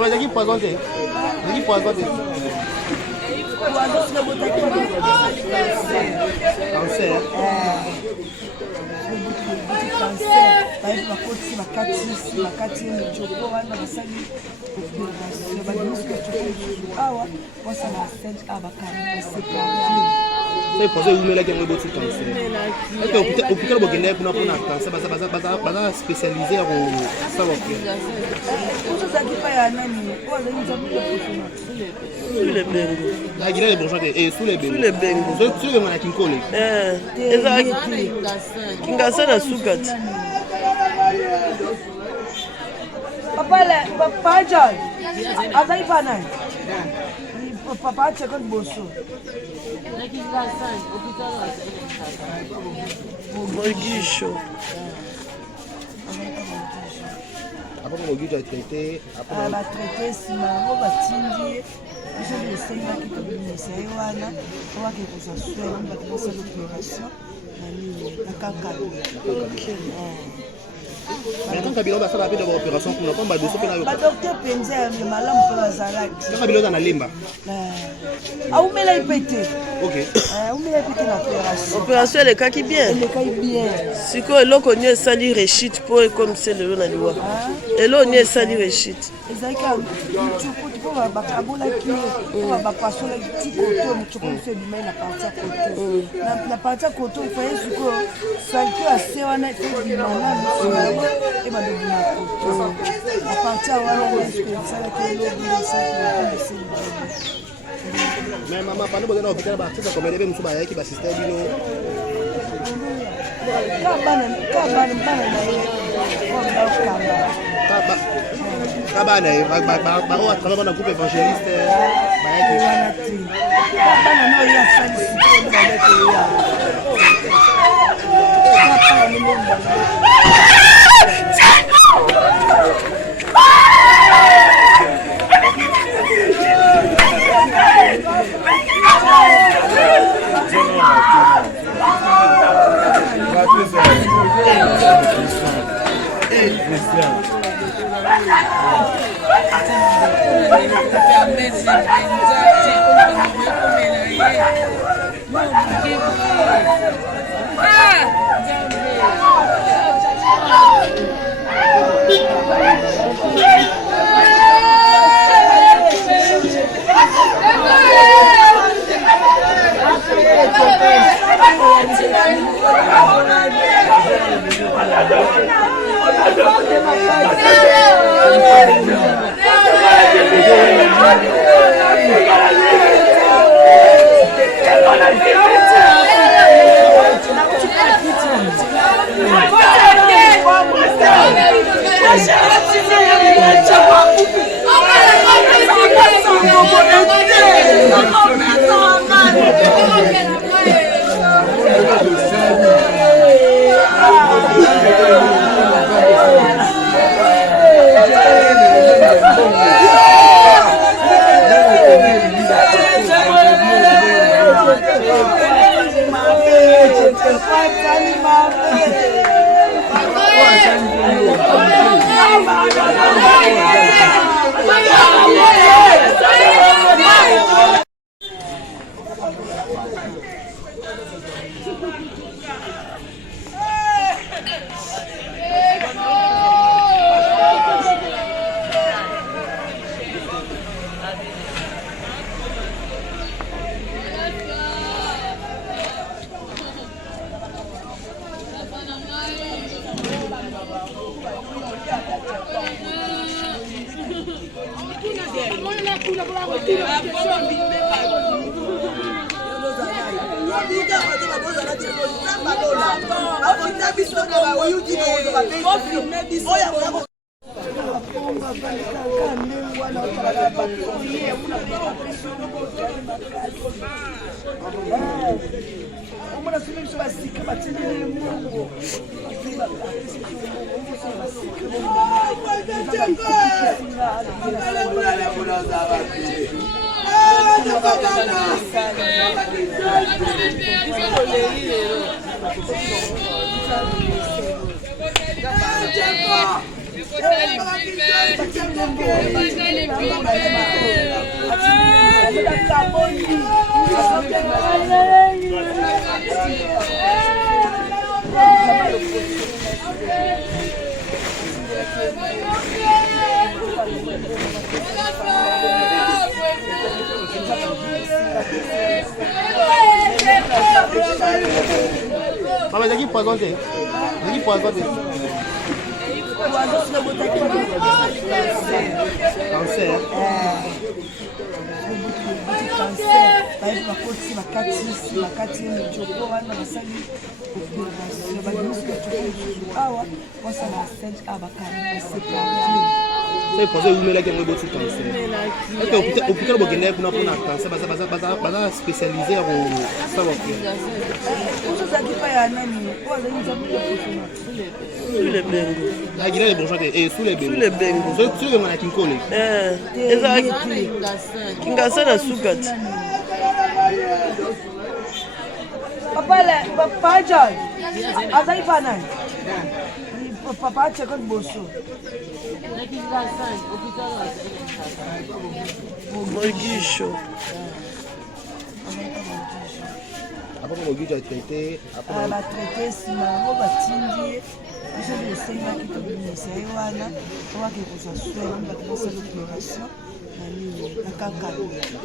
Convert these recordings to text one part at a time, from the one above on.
Mas aqui pode acontecer. Aqui pode acontecer. Câncer. Vai para corte makati mjoko wana basali operation badimisi ko awa posa na stage abakani séparé. C'est pour ça que vous mettez un petit cancer. Est-ce que vous pouvez pour prendre un cancer baza spécialisé au savoir que tout ça qui pas ya nani sous les bengo. La guinée les bourgeois et sous les bengo. Sous les bengo. Sous les mana kinkole. Ezaki kingasa na sukati. Papa John. Azali pana. Papa chekon boso. Mogisho. Après Mogisho a traité. Après la traité si maman va tingi. Je vais essayer de essayer wana. On va que ça soit on va commencer l'opération. La caca. OK. Mais quand Kabila va faire la opération pour nous, pas de souper là. Docteur Penza, le malade pour la salade. Quand Kabila dans la limba. Ah, où me l'a pété. OK. Où me l'a pété l'opération. Opération le cas qui bien. Le cas bien. Si que l'on connaît ça dit rechute pour comme c'est le on a dit. Et l'on est ça dit rechute. Ezaka tu peux ba kabola qui ba passer le petit coton tu peux faire du mal la partie coton. La partie coton il faut ce que ça qui a c'est on a fait du malade. Et bah à partir mais maman pas nous dans l'hôpital bah ça comme les musu ba yaki ba sister bino kabana ba o travailler dans groupe évangéliste ba yaki kabana no ya féliciter ba yaki Mas aqui pode onde? Aqui pode onde? Câncer. Vai bakotisi bakati mechoko wana basali opération babimisi mechoko awa osala sente abakani séparé. C'est pour ça que vous mettez le cancer. Est-ce que l'hôpital pour le cancer, baza spécialisé au savoir. Sous les bengos. La Guinée est bonjour et sous les bengos. Sous les bengos. Sous les manakinkole. Kingasa na sukat. Papa John. Azai panai. Papa check out bosso. Mogisho. Après que Mogisho a traité, après la traité simango batindi. Je vais essayer de communiquer wana pour que vous assurez la l'opération.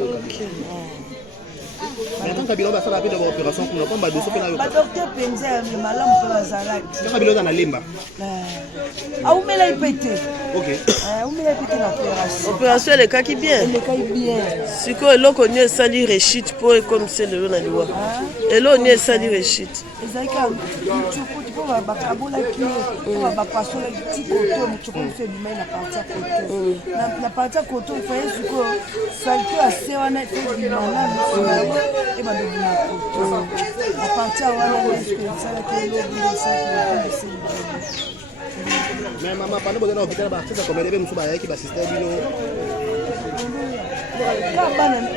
OK. Mais quand Kabila va faire l'opération pour ne pas dossier pour la docteur Penza le malamu pour la salade. Quand Kabila dans la limba. Ah ou mela ipete. OK. Ou mela ipete l'opération. Opération le cas qui bien. Le cas bien. Si ko eloko ni sali rechit pour comme c'est le na liwa. Elo ni sali rechit. Ezaka chupu tipo bakabola ki ba pasola tipo to chupu fait du mal na partir koto. Na partir koto fait siko salto assez wana fait du mal et ba de koto. A partir wana est-ce que ça que le ça mais maman pendant que dans l'hôpital ba ça comme les musu ba yaki ba sister bino. Kabana na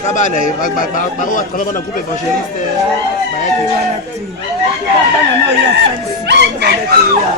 Kabana ba o travailler dans groupe évangéliste ba yaki kabana no ya sali siko ba leko ya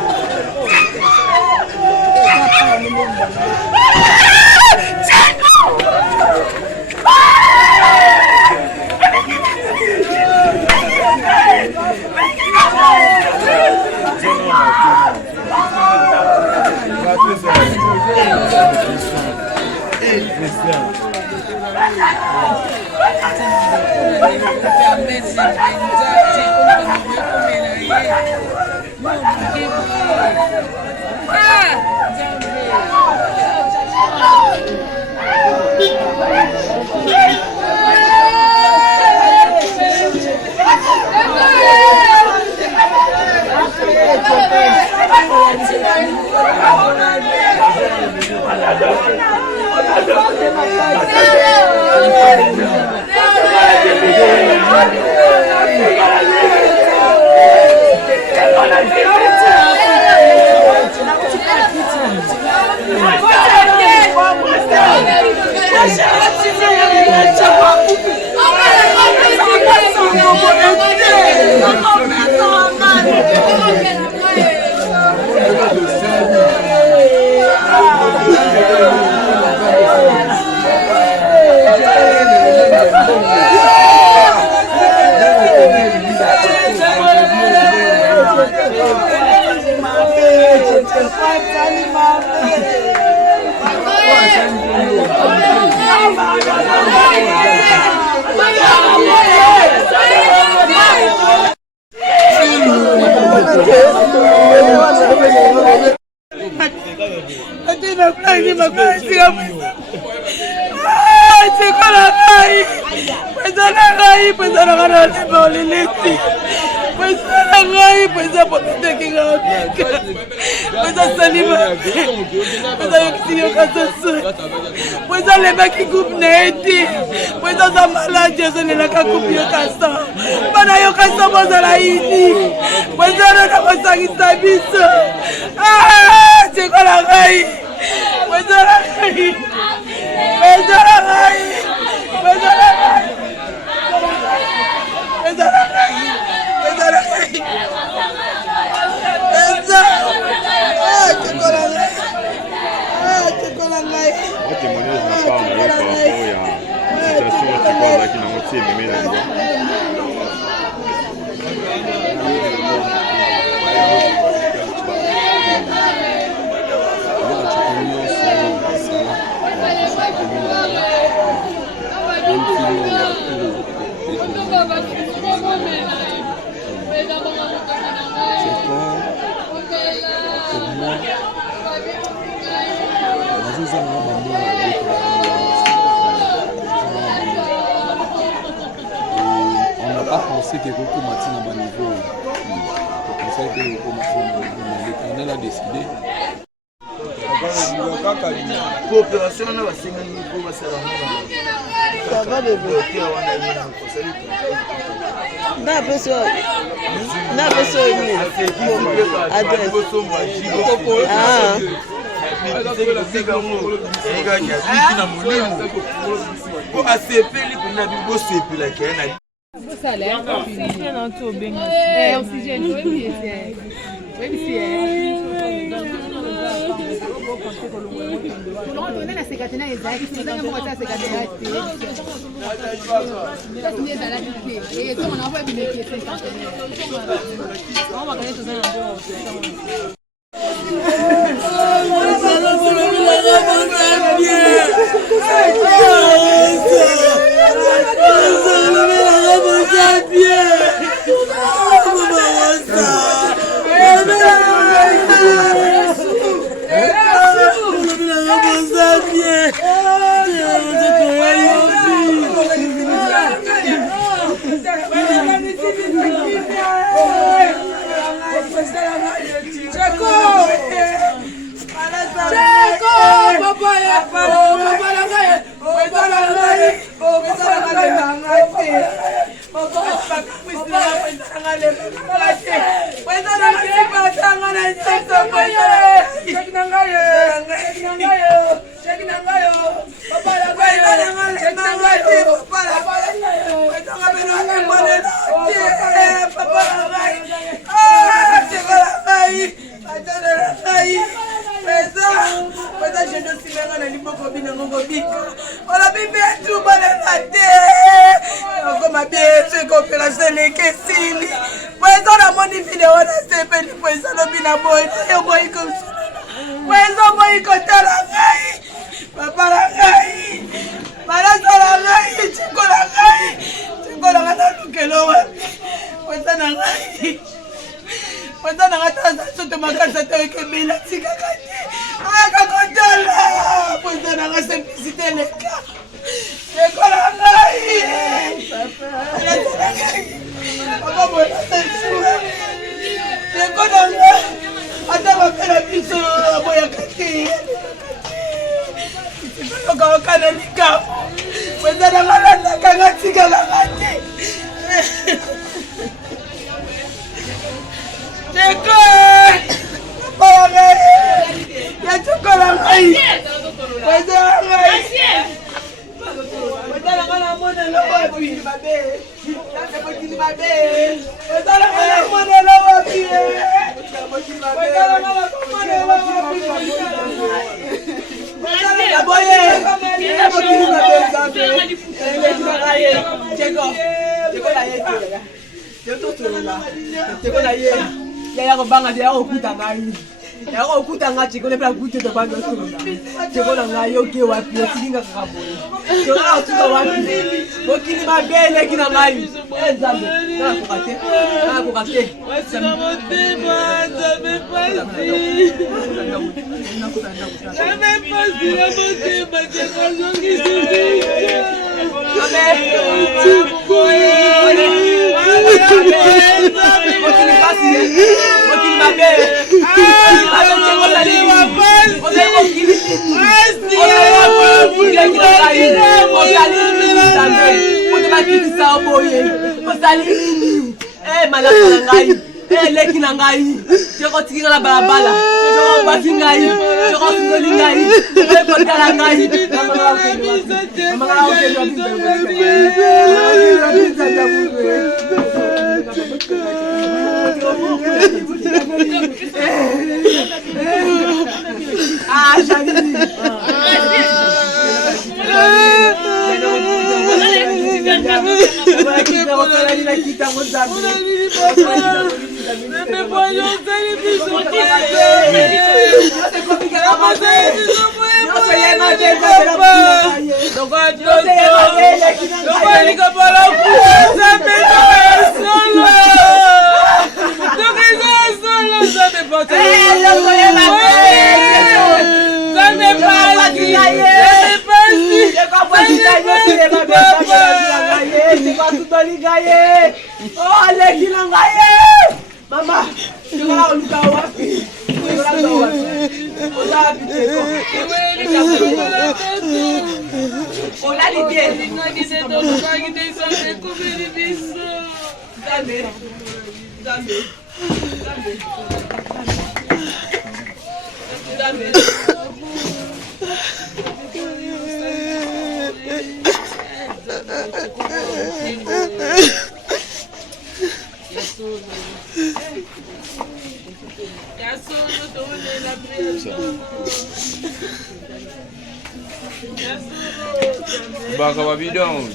Baka wabidong.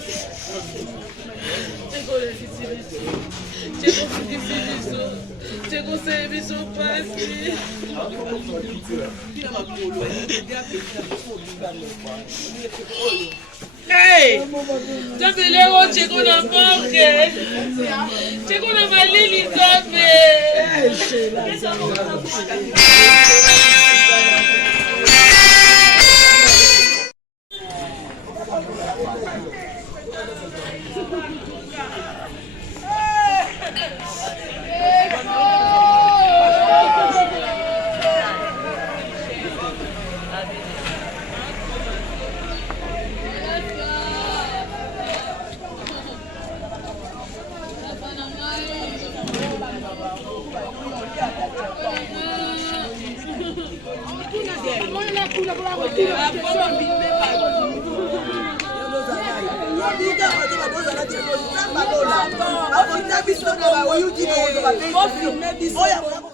Hey, Tabelego cheko na morgue. Cheko na malili zabe. Oh,